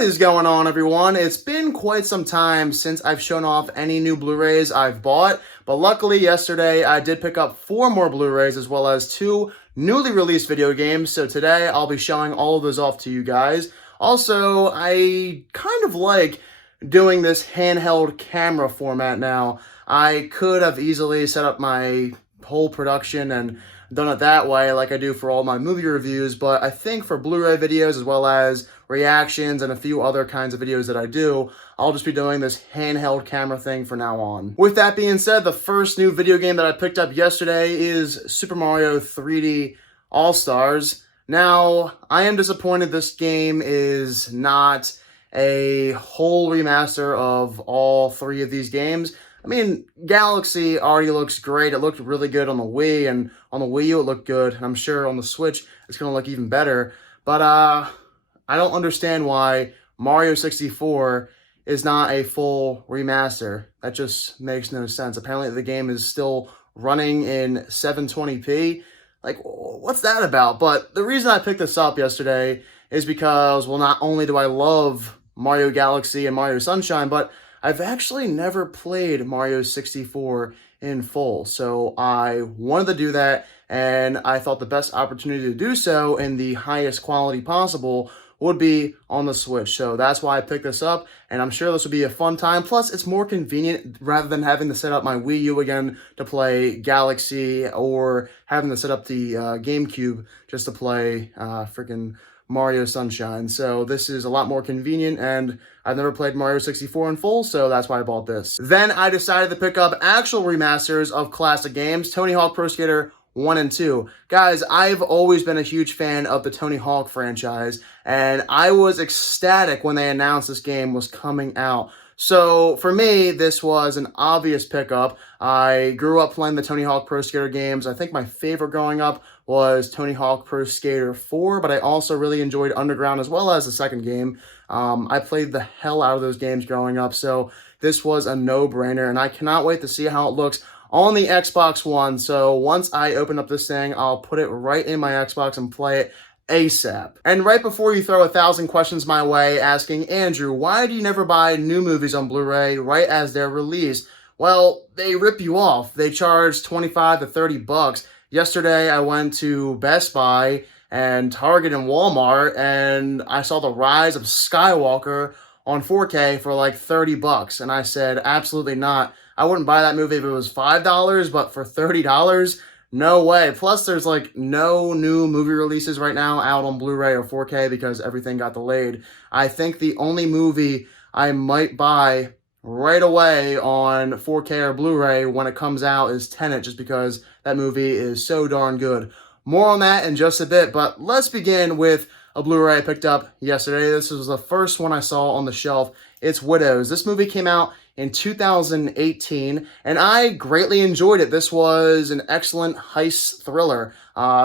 What is going on, everyone? It's been quite some time since I've shown off any new Blu-rays I've bought, but luckily yesterday I did pick up 4 more Blu-rays as well as 2 newly released video games, so today I'll be showing all of those off to you guys. Also, I kind of like doing this handheld camera format now. I could have easily set up my whole production and done it that way like I do for all my movie reviews, but I think for Blu-ray videos as well as reactions and a few other kinds of videos that I do, I'll just be doing this handheld camera thing for now on. With that being said, the first new video game that I picked up yesterday is Super Mario 3D All-Stars. Now, I am disappointed this game is not a whole remaster of all 3 of these games. I mean, Galaxy already looks great. It looked really good on the Wii, and on the Wii U it looked good. And I'm sure on the Switch it's going to look even better. But I don't understand why Mario 64 is not a full remaster. That just makes no sense. Apparently the game is still running in 720p. Like, what's that about? But the reason I picked this up yesterday is because, well, not only do I love Mario Galaxy and Mario Sunshine, but I've actually never played Mario 64 in full, so I wanted to do that, and I thought the best opportunity to do so in the highest quality possible would be on the Switch. So that's why I picked this up, and I'm sure this will be a fun time. Plus, it's more convenient rather than having to set up my Wii U again to play Galaxy or having to set up the GameCube just to play freaking Mario Sunshine. So this is a lot more convenient, and I've never played Mario 64 in full, so that's why I bought this. Then I decided to pick up actual remasters of classic games, Tony Hawk Pro Skater 1 and 2. Guys, I've always been a huge fan of the Tony Hawk franchise, and I was ecstatic when they announced this game was coming out. So for me, this was an obvious pickup. I grew up playing the Tony Hawk Pro Skater games. I think my favorite growing up was Tony Hawk Pro Skater 4, but I also really enjoyed Underground as well as the second game. I played the hell out of those games growing up, so this was a no-brainer, and I cannot wait to see how it looks on the Xbox One. So once I open up this thing, I'll put it right in my Xbox and play it ASAP. And right before you throw 1,000 questions my way asking, Andrew, why do you never buy new movies on Blu-ray right as they're released? Well, they rip you off. They charge 25 to 30 bucks. Yesterday, I went to Best Buy and Target and Walmart, and I saw the Rise of Skywalker on 4K for like 30 bucks. And I said, absolutely not. I wouldn't buy that movie if it was $5, but for $30, no way. Plus, there's like no new movie releases right now out on Blu-ray or 4K because everything got delayed. I think the only movie I might buy right away on 4K or Blu-ray when it comes out is Tenet, just because that movie is so darn good. More on that in just a bit, but let's begin with a Blu-ray I picked up yesterday. This was the first one I saw on the shelf. It's Widows. This movie came out in 2018, and I greatly enjoyed it. This was an excellent heist thriller,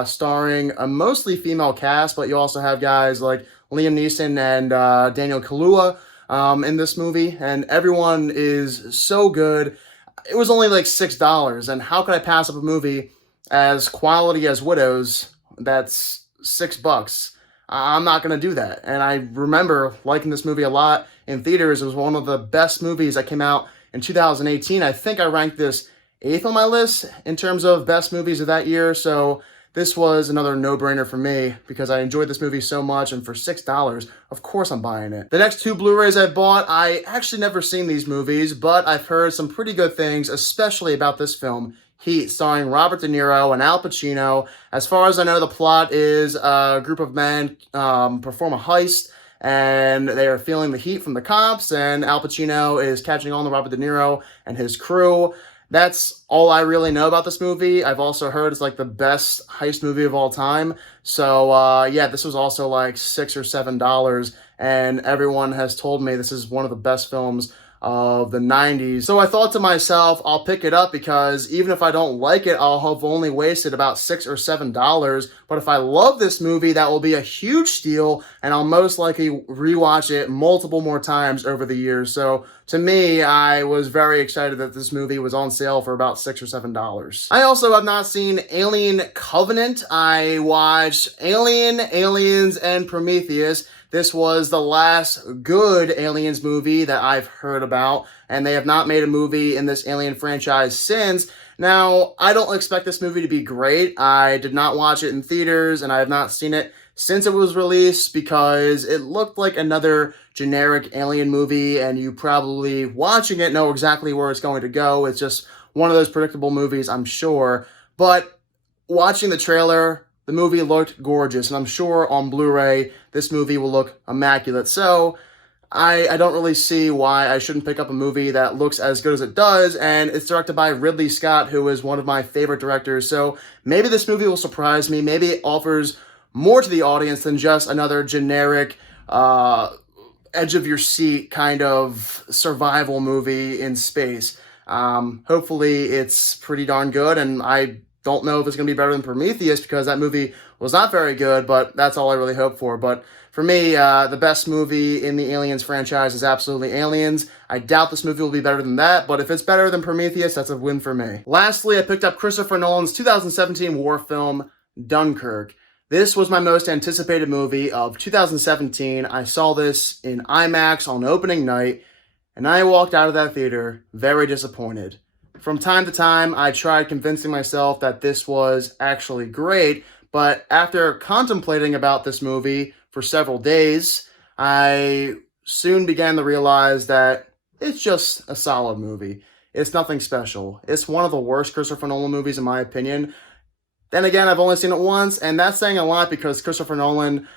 starring a mostly female cast, but you also have guys like Liam Neeson and Daniel Kaluuya in this movie, and everyone is so good. It was only like $6, and how could I pass up a movie as quality as Widows that's $6? I'm not going to do that. And I remember liking this movie a lot in theaters. It was one of the best movies that came out in 2018. I think I ranked this 8th on my list in terms of best movies of that year. So this was another no-brainer for me because I enjoyed this movie so much, and for $6, of course I'm buying it. The next 2 Blu-rays I bought, I actually never seen these movies, but I've heard some pretty good things, especially about this film, Heat, starring Robert De Niro and Al Pacino. As far as I know, the plot is a group of men perform a heist, and they are feeling the heat from the cops, and Al Pacino is catching on to Robert De Niro and his crew. That's all I really know about this movie. I've also heard it's like the best heist movie of all time. So yeah, this was also like $6 or $7, and everyone has told me this is one of the best films of the 90s. So I thought to myself, I'll pick it up because even if I don't like it, I'll have only wasted about $6 or $7. But if I love this movie, that will be a huge steal, and I'll most likely rewatch it multiple more times over the years. So to me, I was very excited that this movie was on sale for about $6 or $7. I also have not seen Alien Covenant. I watched Alien, Aliens, and Prometheus. this was the last good Aliens movie that I've heard about, and they have not made a movie in this Alien franchise since. Now, I don't expect this movie to be great. I did not watch it in theaters, and I have not seen it since it was released because it looked like another generic Alien movie, and you probably watching it know exactly where it's going to go. It's just one of those predictable movies, I'm sure. But watching the trailer, the movie looked gorgeous, and I'm sure on Blu-ray, this movie will look immaculate. So I don't really see why I shouldn't pick up a movie that looks as good as it does, and it's directed by Ridley Scott, who is one of my favorite directors. So maybe this movie will surprise me. Maybe it offers more to the audience than just another generic, edge-of-your-seat kind of survival movie in space. Hopefully it's pretty darn good, and I don't know if it's going to be better than Prometheus because that movie was not very good, but that's all I really hope for. But for me, the best movie in the Aliens franchise is absolutely Aliens. I doubt this movie will be better than that, but if it's better than Prometheus, that's a win for me. Lastly, I picked up Christopher Nolan's 2017 war film, Dunkirk. This was my most anticipated movie of 2017. I saw this in IMAX on opening night, and I walked out of that theater very disappointed. From time to time, I tried convincing myself that this was actually great, but after contemplating about this movie for several days, I soon began to realize that it's just a solid movie. It's nothing special. It's one of the worst Christopher Nolan movies in my opinion. Then again, I've only seen it once, and that's saying a lot because Christopher Nolan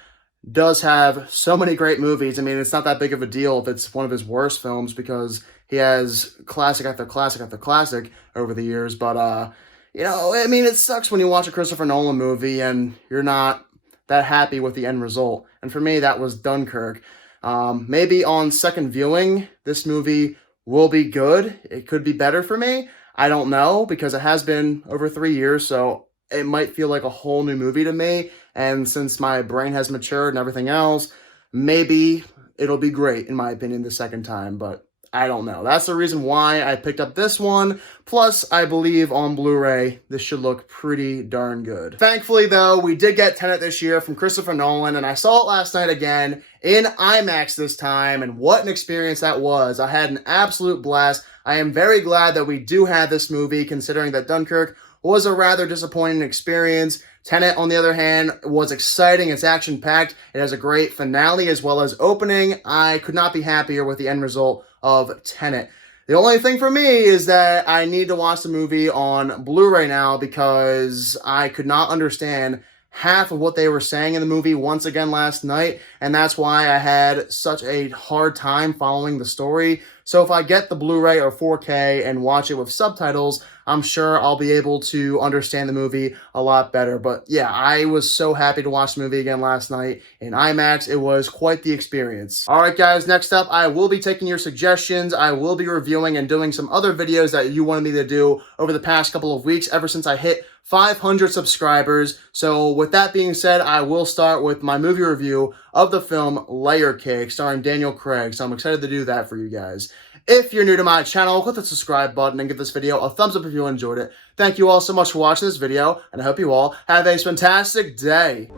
does have so many great movies. I mean, it's not that big of a deal if it's one of his worst films because he has classic after classic after classic over the years. But, you know, I mean, it sucks when you watch a Christopher Nolan movie and you're not that happy with the end result. And for me, that was Dunkirk. Maybe on second viewing, this movie will be good. It could be better for me. I don't know because it has been over 3 years, so it might feel like a whole new movie to me. And since my brain has matured and everything else, maybe it'll be great, in my opinion, the second time. But I don't know. That's the reason why I picked up this one. Plus, I believe on Blu-ray, this should look pretty darn good. Thankfully, though, we did get Tenet this year from Christopher Nolan, and I saw it last night again in IMAX this time, and what an experience that was. I had an absolute blast. I am very glad that we do have this movie, considering that Dunkirk was a rather disappointing experience. Tenet, on the other hand, was exciting. It's action-packed. It has a great finale as well as opening. I could not be happier with the end result of Tenet. The only thing for me is that I need to watch the movie on Blu-ray now because I could not understand half of what they were saying in the movie once again last night, and that's why I had such a hard time following the story. So if I get the Blu-ray or 4K and watch it with subtitles, I'm sure I'll be able to understand the movie a lot better. But yeah, I was so happy to watch the movie again last night in IMAX. It was quite the experience. All right, guys, next up, I will be taking your suggestions. I will be reviewing and doing some other videos that you wanted me to do over the past couple of weeks, ever since I hit 500 subscribers. So with that being said, I will start with my movie review of the film Layer Cake, starring Daniel Craig. So I'm excited to do that for you guys. If you're new to my channel, click the subscribe button and give this video a thumbs up if you enjoyed it. Thank you all so much for watching this video, and I hope you all have a fantastic day.